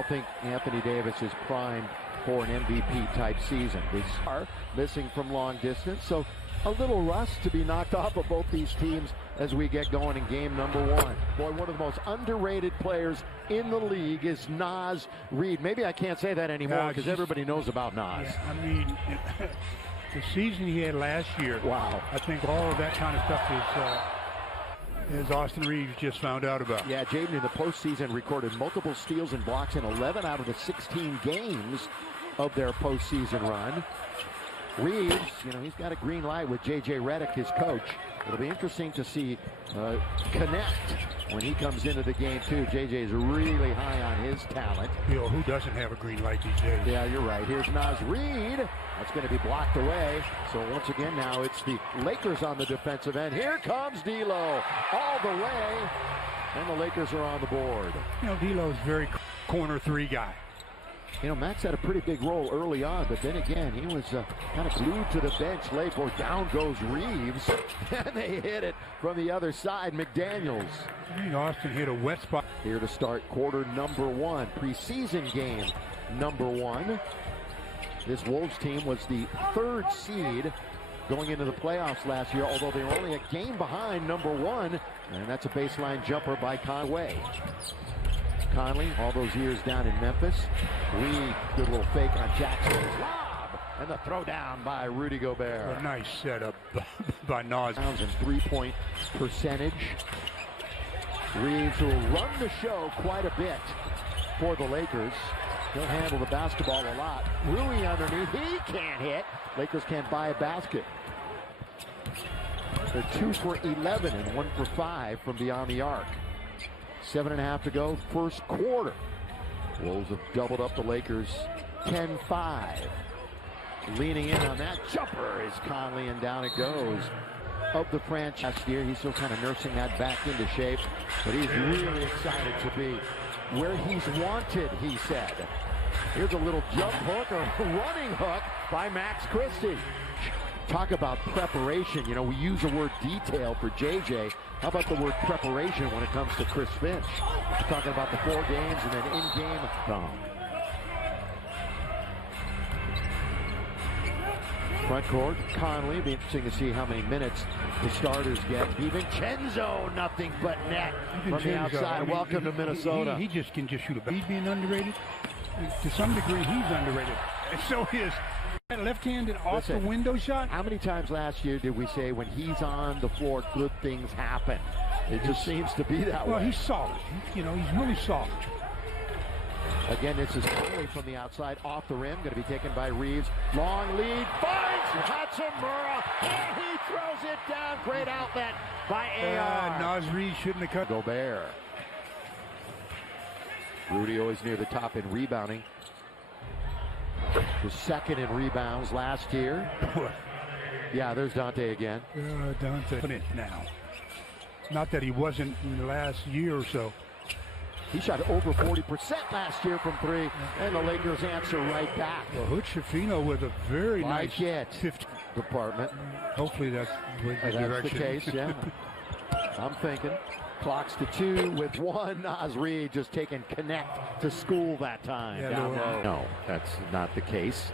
don't think Anthony Davis is primed for an MVP-type season. They are missing from long distance, so a little rust to be knocked off of both these teams as we get going in game number one. Boy, one of the most underrated players in the league is Naz Reid. Maybe I can't say that anymore because everybody knows about Naz. Yeah, I mean, the season he had last year, wow. I think all of that kind of stuff is as Austin Reeves just found out about. Yeah, Jaden in the postseason recorded multiple steals and blocks in 11 out of the 16 games of their postseason run. Reeves, you know, he's got a green light with J.J. Redick, his coach. It'll be interesting to see connect when he comes into the game, too. J.J.'s really high on his talent. You know, who doesn't have a green light these days? Yeah, you're right. Here's Naz Reid. That's going to be blocked away. So once again, now it's the Lakers on the defensive end. Here comes D'Lo all the way, and the Lakers are on the board. You know, D'Lo's very corner three guy. You know, Max had a pretty big role early on, but then again, he was kind of glued to the bench late. Or down goes Reeves, and they hit it from the other side. McDaniels. I think Austin hit a wet spot. Here to start quarter number one, preseason game number one. This Wolves team was the third seed going into the playoffs last year, although they were only a game behind number one, and that's a baseline jumper by Conway. Conley, all those years down in Memphis. Reed, good little fake on Jackson's lob, and the throw down by Rudy Gobert. A nice setup by Naz. And three-point percentage. Reeves will run the show quite a bit for the Lakers. He'll handle the basketball a lot. Rui underneath, he can't hit. Lakers can't buy a basket. They're 2 for 11 and 1 for 5 from beyond the arc. 7.5 to go, first quarter. Wolves have doubled up the Lakers 10-5. Leaning in on that jumper is Conley, and down it goes. Of the franchise year, he's still kind of nursing that back into shape, but he's really excited to be where he's wanted, he said. Here's a little jump hook or running hook by Max Christie. Talk about preparation. You know, we use the word detail for JJ. How about the word preparation when it comes to Chris Finch? We're talking about the 4 games and then in-game. Front court, Conley. Be interesting to see how many minutes the starters get. DiVincenzo, nothing but net from the outside. I mean, welcome to Minnesota. He just can just shoot a. He's being underrated. To some degree, he's underrated. And so is that left-handed off the window shot. How many times last year did we say when he's on the floor, good things happen? It just seems to be that way. Well, he's solid. You know, he's really solid. Again, this is Conley from the outside, off the rim, going to be taken by Reeves. Long lead, finds Hachimura, and he throws it down. Great outlet by AR. Naz Reid shouldn't have cut. Gobert. Rudy always near the top in rebounding. Was second in rebounds last year. Yeah, there's Dante again. Dante. Put it now. Not that he wasn't in the last year or so. He shot over 40% last year from 3, and the Lakers answer right back. Well, Hood Schifino with a very nice 50 department. Hopefully that's the direction. The case, yeah. I'm thinking. Clocks to 2 with 1. Naz Reid just taking connect to school that time. Yeah, down low. No, that's not the case.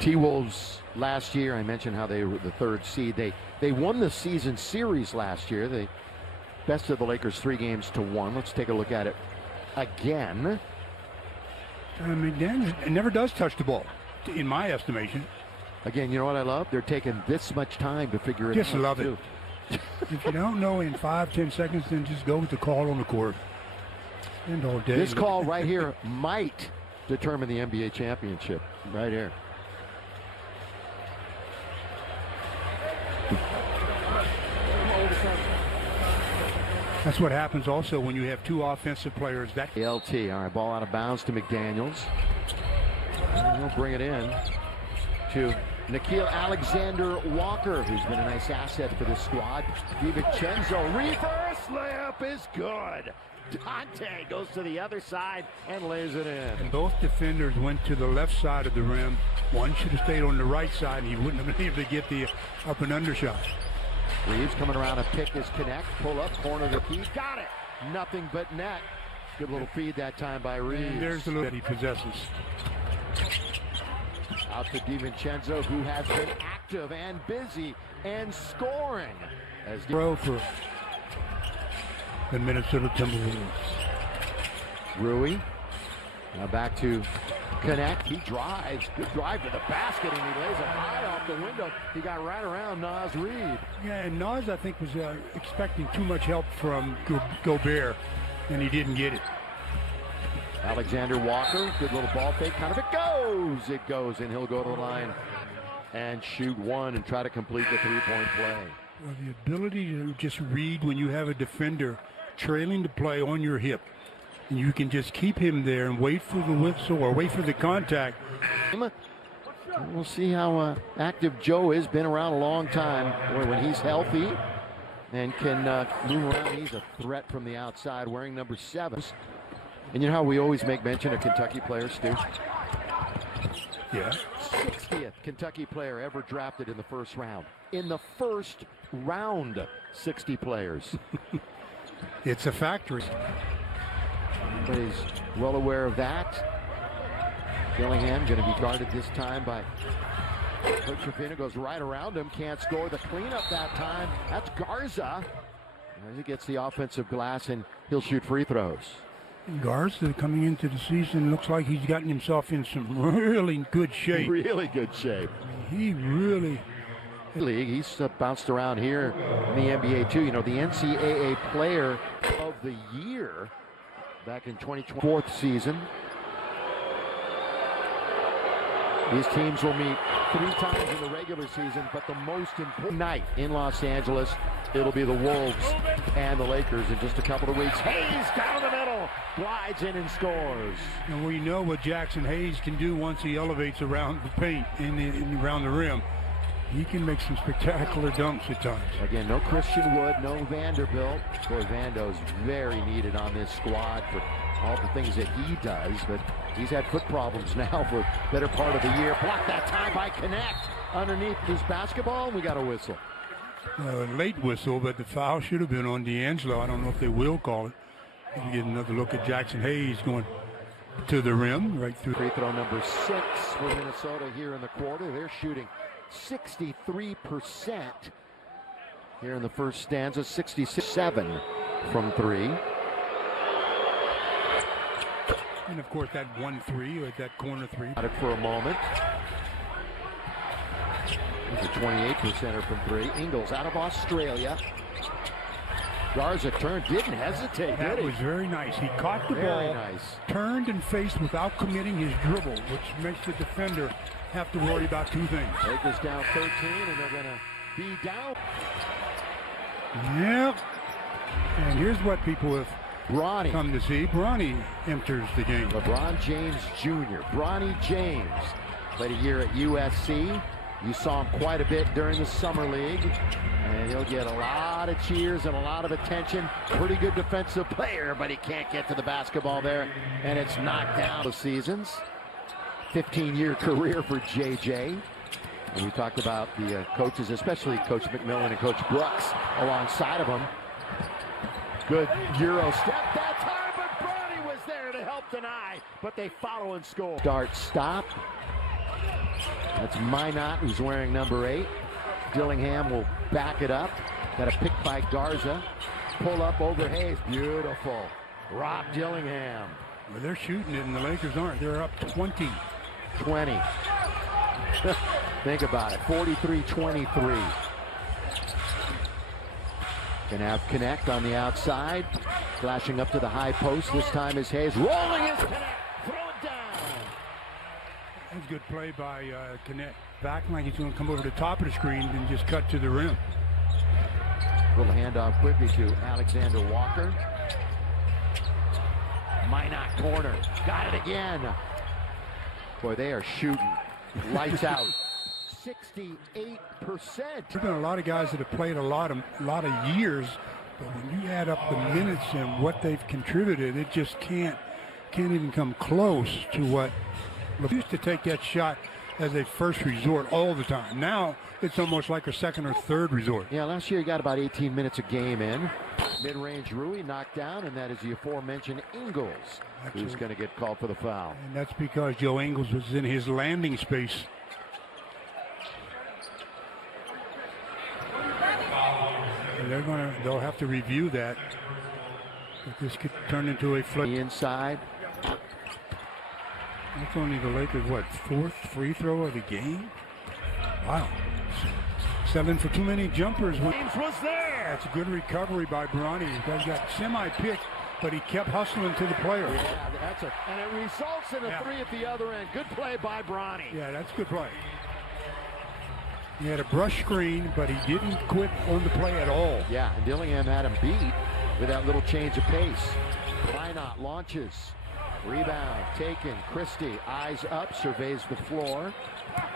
T-Wolves last year, I mentioned how they were the 3rd seed. They won the season series last year. They bested the Lakers 3 games to 1. Let's take a look at it again. McDaniels never does touch the ball, in my estimation. Again, you know what I love? They're taking this much time to figure it out. Just love it. If you don't know in 5-10 seconds, then just go with the call on the court. And all day. This call right here might determine the NBA championship. Right here. That's what happens also when you have 2 offensive players. That LT, all right, ball out of bounds to McDaniels. And he'll bring it in to Nickeil Alexander-Walker, who's been a nice asset for this squad. DiVincenzo, reverse layup is good. Dante goes to the other side and lays it in. And both defenders went to the left side of the rim. One should have stayed on the right side, and he wouldn't have been able to get the up and under shot. Reeves coming around to pick his connect, pull up, corner the key, got it. Nothing but net. Good little feed that time by Reeves. And there's the little that he possesses. Out to DiVincenzo, who has been active and busy and scoring. As Throw for the Minnesota Timberwolves. Rui. Now back to Connect. He drives. Good drive to the basket, and he lays it high off the window. He got right around Naz Reid. Yeah, and Naz, I think, was expecting too much help from Gobert, and he didn't get it. Alexander Walker, good little ball fake. Kind of it goes, and he'll go to the line and shoot one and try to complete the three-point play. Well, the ability to just read when you have a defender trailing the play on your hip, and you can just keep him there and wait for the whistle or wait for the contact. We'll see how active Joe is. Been around a long time. Boy, when he's healthy and can move around, he's a threat from the outside, wearing number 7. And you know how we always make mention of Kentucky players, Stu? Yeah. 60th Kentucky player ever drafted in the first round. In the first round, 60 players. It's a factory. But he's well aware of that. Gillingham going to be guarded this time by Coach Trevino. Goes right around him. Can't score the cleanup that time. That's Garza. As he gets the offensive glass, and he'll shoot free throws. Garza coming into the season looks like he's gotten himself in some really good shape. Really good shape. He really... League. He's bounced around here in the NBA too. You know, the NCAA Player of the Year back in 2020, 4th season. These teams will meet 3 times in the regular season, but the most important night in Los Angeles, it'll be the Wolves and the Lakers in just a couple of weeks. Hayes down the middle, glides in and scores. And we know what Jackson Hayes can do once he elevates around the paint and around the rim. He can make some spectacular dunks at times. Again, no Christian Wood, no Vanderbilt. Boy, Vando's very needed on this squad for all the things that he does, but he's had foot problems now for the better part of the year. Blocked that time by Connect. Underneath his basketball, we got a whistle. Late whistle, but the foul should have been on D'Angelo. I don't know if they will call it. You get another look at Jackson Hayes going to the rim, right through. Free throw number 6 for Minnesota here in the quarter. They're shooting 63% here in the first stanza, 67 from 3. And of course that 1-3 or that corner 3. Got it for a moment. He's a 28%er from 3. Ingles out of Australia. Garza turned, didn't hesitate. That was very nice. He caught the ball, turned and faced without committing his dribble, which makes the defender have to worry about 2 things. Lakers down 13, and they're going to be down. Yep. And here's what people have Bronny. Come to see. Bronny enters the game. LeBron James Jr. Bronny James played a year at USC. You saw him quite a bit during the summer league, and he'll get a lot of cheers and a lot of attention. Pretty good defensive player, but he can't get to the basketball there, and it's knocked down. The seasons, 15-year career for JJ. And we talked about the coaches, especially Coach McMillan and Coach Brooks alongside of him. Good Euro step that time, but Bronny was there to help deny, but they follow and score. Stop. That's Minot, who's wearing number 8. Dillingham will back it up. Got a pick by Garza. Pull up over Hayes. Beautiful. Rob Dillingham. Well, they're shooting it, and the Lakers aren't. They're up 20. 20. Think about it. 43-23. Gonna have Connect on the outside. Flashing up to the high post. This time is Hayes. Rolling his Connect. Throw it down. That's a good play by Connect. Back like he's going to come over the top of the screen and just cut to the rim. Little handoff quickly to Alexander Walker. Minot corner. Got it again. Boy, they are shooting. Lights out. 68%. There's been a lot of guys that have played a lot of years, but when you add up the minutes and what they've contributed, it just can't even come close to what we used to take that shot as a first resort all the time. Now it's almost like a second or third resort. Yeah, last year he got about 18 minutes a game in. Mid-range Rui knocked down, and that is the aforementioned Ingles, who's going to get called for the foul. And that's because Joe Ingles was in his landing space. And they'll have to review that. If this could turn into a flip. Inside. That's only the Lakers, what, fourth free throw of the game? Wow. Settling for too many jumpers. James was there. That's a good recovery by Bronny. He got semi-picked, but he kept hustling to the player. Yeah, and it results in a three at the other end. Good play by Bronny. Yeah, that's a good play. He had a brush screen, but he didn't quit on the play at all. Yeah, and Dillingham had him beat with that little change of pace. Minot launches. Rebound taken. Christie, eyes up, surveys the floor.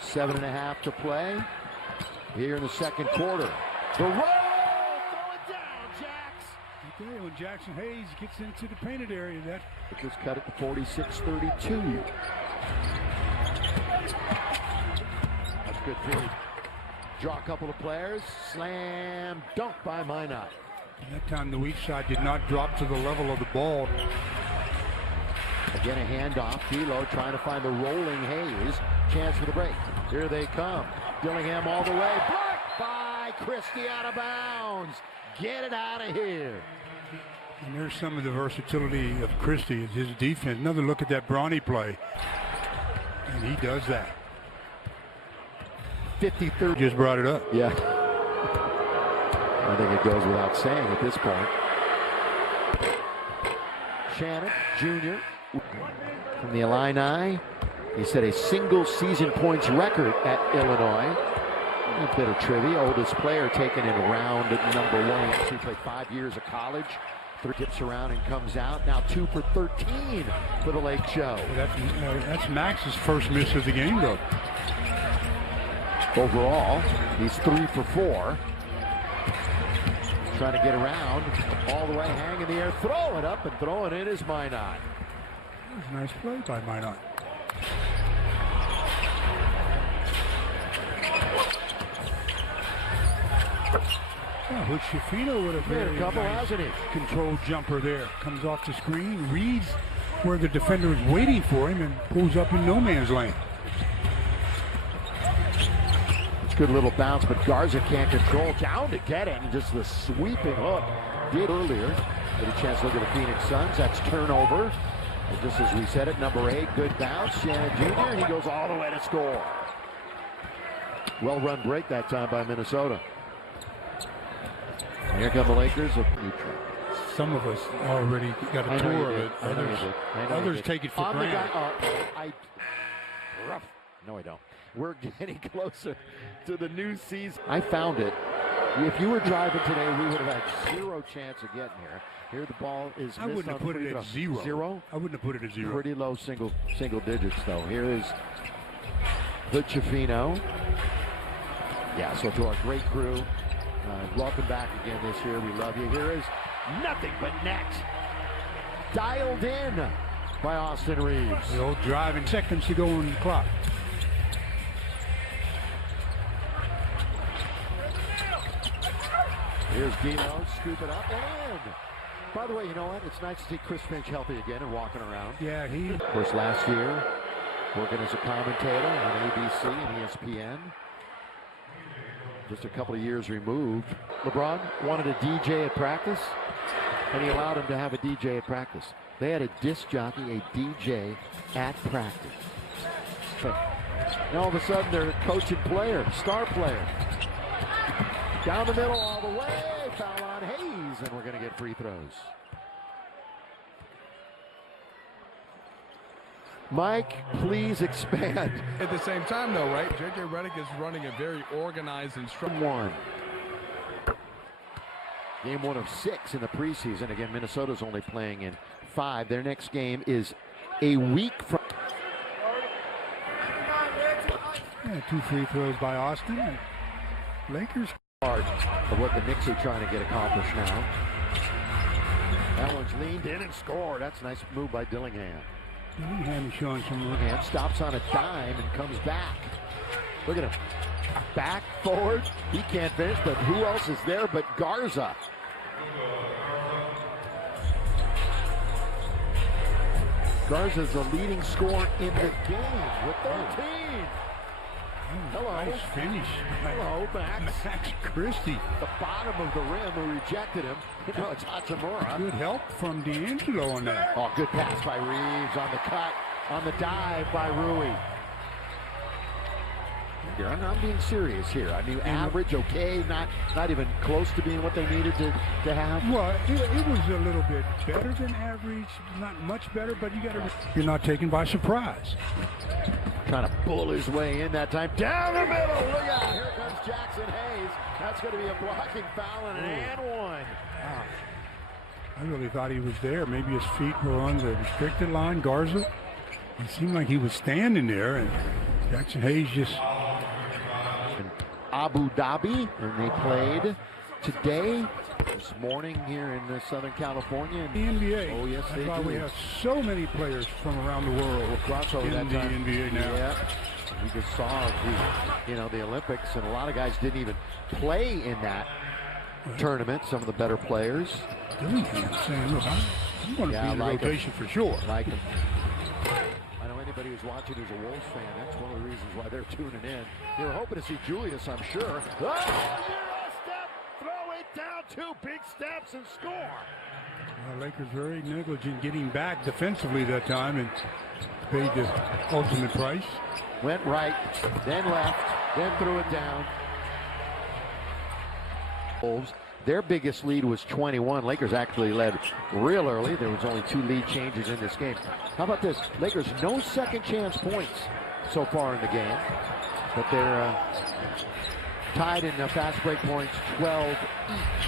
7.5 to play here in the second quarter. The roll! Throw it down, Jax! Okay, when Jackson Hayes gets into the painted area, that just cut it to 46-32. That's good feed. Draw a couple of players. Slam dunk by Minot. That time the weak side did not drop to the level of the ball. Again, a handoff. D'Lo trying to find the rolling Hayes. Chance for the break. Here they come. Dillingham all the way. Blocked by Christie, out of bounds. Get it out of here. And there's some of the versatility of Christie, his defense. Another look at that Bronny play. And he does that. 53rd. Just brought it up. Yeah. I think it goes without saying at this point. Shannon, Jr. from the Illini. He set a single season points record at Illinois. A bit of trivia. Oldest player taken in round number 1. He played 5 years of college. 3 dips around and comes out. Now 2 for 13 for the Lake Show. Well, that's Max's first miss of the game, though. Overall, he's 3 for 4. Trying to get around, all the way, hang in the air, throw it up, and throw it in is Minot. That was a nice play by Minot. Which Shafino would have made a couple, nice hasn't he? Controlled jumper there. Comes off the screen, reads where the defender is waiting for him, and pulls up in no man's land. Good little bounce, but Garza can't control. Down to get it, and just the sweeping hook did earlier. Get a chance to look at the Phoenix Suns. That's turnover. And just as we said it, number 8, good bounce. Shannon Jr., and he goes all the way to score. Well-run break that time by Minnesota. And here come the Lakers. Some of us already got a tour of it. Others take it for granted. No, I don't. We're getting closer to the new season. I found it. If you were driving today, we would have had 0 chance of getting here. Here the ball is missed. I wouldn't have put it at 0. 0? I wouldn't have put it at 0. Pretty low single digits, though. Here is Chafino. Yeah, so to our great crew, welcome back again this year. We love you. Here is nothing but net. Dialed in by Austin Reeves. The old driving seconds to go on the clock. Here's Dino, scoop it up and in. By the way, you know what? It's nice to see Chris Finch healthy again and walking around. Yeah, Of course, last year, working as a commentator on ABC and ESPN. Just a couple of years removed. LeBron wanted a DJ at practice, and he allowed him to have a DJ at practice. They had a disc jockey, a DJ at practice. But now all of a sudden, they're a coaching player, star player. Down the middle all the way, foul on Hayes, and we're going to get free throws. Mike, please expand. At the same time, though, right? J.J. Redick is running a very organized and strong one. Game 1 of 6 in the preseason. Again, Minnesota's only playing in 5. Their next game is a week from. Yeah, 2 free throws by Austin. Lakers. Part of what the Knicks are trying to get accomplished now. That one's leaned in and scored. That's a nice move by Dillingham. Dillingham is showing some. Dillingham stops on a dime and comes back. Look at him. Back, forward. He can't finish, but who else is there but Garza? Garza's the leading scorer in the game with 13. Hello. Nice finish. Hello, Max. Max Christie. The bottom of the rim who rejected him. You know, it's Hachimura. Good help from D'Angelo on that. Oh, good pass by Reeves on the cut, on the dive by Rui. Here, I'm being serious here. I mean, average, okay, not even close to being what they needed to have. Well, it was a little bit better than average, not much better, but you're not taken by surprise. Trying to pull his way in that time. Down the middle, look out, here comes Jackson Hayes. That's going to be a blocking foul and an and one. Wow. I really thought he was there. Maybe his feet were on the restricted line. Garza, it seemed like he was standing there, and Jackson Hayes just... Abu Dhabi, and they played today, this morning here in Southern California. The NBA. Oh, yes, they do. We have so many players from around the world in the NBA now. Yeah, we just saw the Olympics, and a lot of guys didn't even play in that tournament. Some of the better players. Dillingham saying, "Look, I'm going to be in the rotation for sure." Like him. I know anybody who's watching who's a Wolves fan, that's one of the reasons why they're tuning in. They were hoping to see Julius, I'm sure. Oh, Euro step, throw it down, 2 big steps and score. Lakers very negligent getting back defensively that time and paid the ultimate price. Went right, then left, then threw it down. Wolves. Their biggest lead was 21. Lakers actually led real early. There was only 2 lead changes in this game. How about this? Lakers no second chance points so far in the game, but they're tied in fast break points 12 each.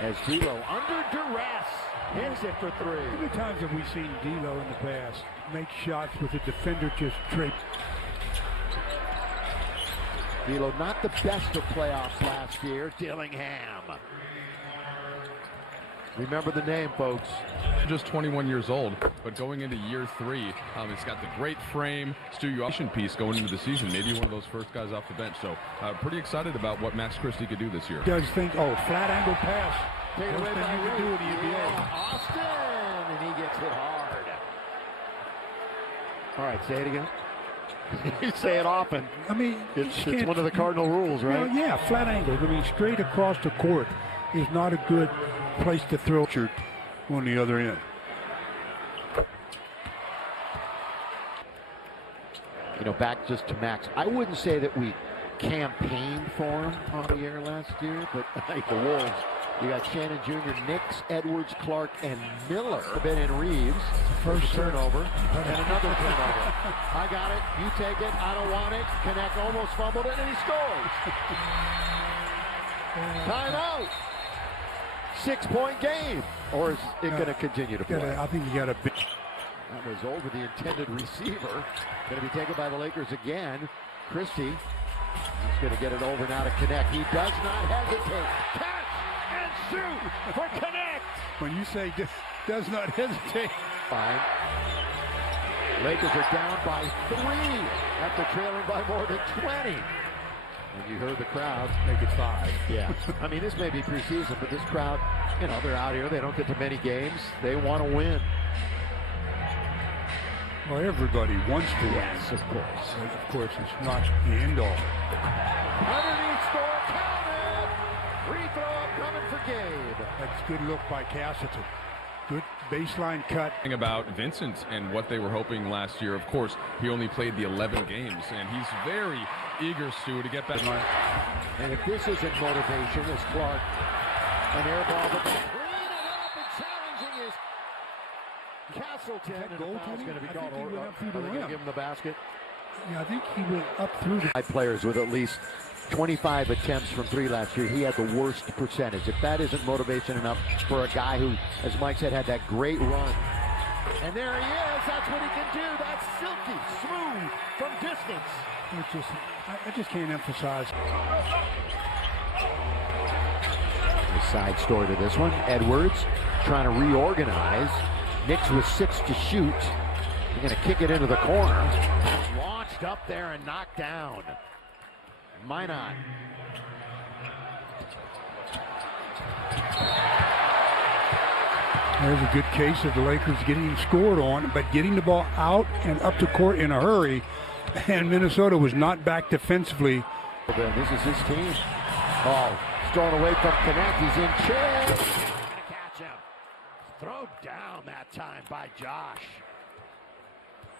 As D'Lo under duress hits it for 3. How many times have we seen D'Lo in the past make shots with a defender just draped? D'Lo not the best of playoffs last year. Dillingham. Remember the name, folks. Just 21 years old, but going into year 3, it's got the great frame, Stu piece going into the season. Maybe one of those first guys off the bench. So pretty excited about what Max Christie could do this year. Does think, flat angle pass. Take it away by you can do in the NBA. Austin, and he gets hit hard. All right, say it again. You say it often. I mean, it's one of the cardinal rules, right? Well, yeah, flat angle. I mean, straight across the court is not a good place to throw it on the other end. Back just to Max. I wouldn't say that we campaigned for him on the air last year, but like the Wolves, you got Shannon Jr., Nix, Edwards, Clark, and Miller. Ben and Reeves. First turnover and another turnover. I got it. You take it. I don't want it. Connect almost fumbled it, and he scores. Timeout. 6-point game. Or is it going to continue to play? I think you got a big. That was over the intended receiver. Going to be taken by the Lakers again. Christie. He's going to get it over now to Connect. He does not hesitate. Catch and shoot for Connect. When you say does not hesitate. Fine. Lakers are down by 3 after trailing by more than 20. And you heard the crowd. Make it 5. Yeah. I mean, this may be preseason, but this crowd, they're out here. They don't get to many games. They want to win. Well, everybody wants to win. Yes, of course. Of course, it's not the end all. Underneath score, counted. Free throw up coming for Gabe. That's a good look by Cassidy. Good baseline cut. About Vincent and what they were hoping last year. Of course, he only played the 11 games, and he's very eager, Stu, to get back. And if this isn't motivation, as Clark, an air ball, but clean it up and challenging is Castleton. And the foul's going to be called. Are they going to give him the basket? Yeah, I think he went up through the... Players with at least 25 attempts from 3 last year. He had the worst percentage. If that isn't motivation enough for a guy who, as Mike said, had that great run. And there he is. That's what he can do. That's silky, smooth from distance. I just can't emphasize. The side story to this one. Edwards trying to reorganize. Knicks with 6 to shoot. They're going to kick it into the corner. It's launched up there and knocked down. Minot. There's a good case of the Lakers getting scored on, but getting the ball out and up to court in a hurry. And Minnesota was not back defensively. This is his team. Oh, stolen away from Connect. He's in chair. Gonna catch him. Throw down that time by Josh.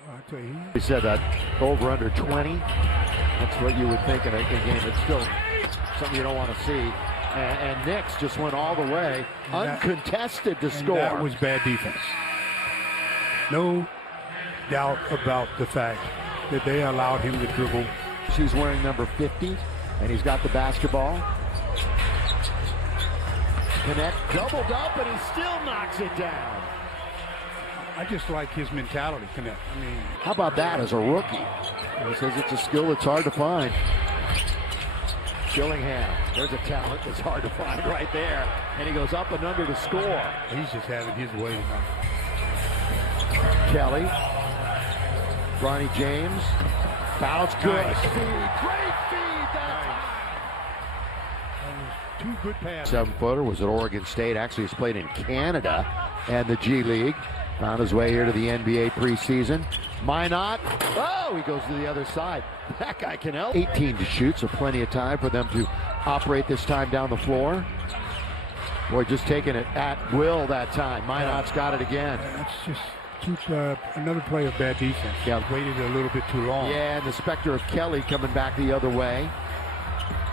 I tell you, He said that over under 20. That's what you would think in a game. It's still something you don't want to see. And Knicks just went all the way, uncontested to score. That was bad defense. No doubt about the fact that they allowed him to dribble. He's wearing number 50, and he's got the basketball. Connect doubled up, and he still knocks it down. I just like his mentality, Connect. I mean, how about that as a rookie? He says it's a skill that's hard to find. Gillingham, there's a talent that's hard to find right there. And he goes up and under to score. He's just having his way tonight. Kelly, Bronny James, bounce good. Nice. Great feed that Two good passes. 7-footer was at Oregon State. Actually, he's played in Canada and the G League. Found his way here to the NBA preseason. Minot. Oh, he goes to the other side. That guy can help. 18 to shoot, so plenty of time for them to operate this time down the floor. Boy, just taking it at will that time. Minot's got it again. That's just another play of bad defense. Yeah. Waited a little bit too long. Yeah, and the specter of Kelly coming back the other way.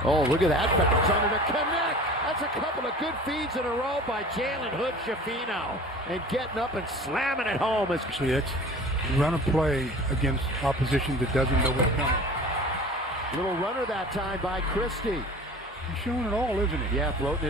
Oh, look at that bounce under the Connect. That's a couple of good feeds in a row by Jalen Hood Schifino. And getting up and slamming it home. Actually, it's run a play against opposition that doesn't know what's coming. Little runner that time by Christie. He's showing it all, isn't he? Yeah, floating it.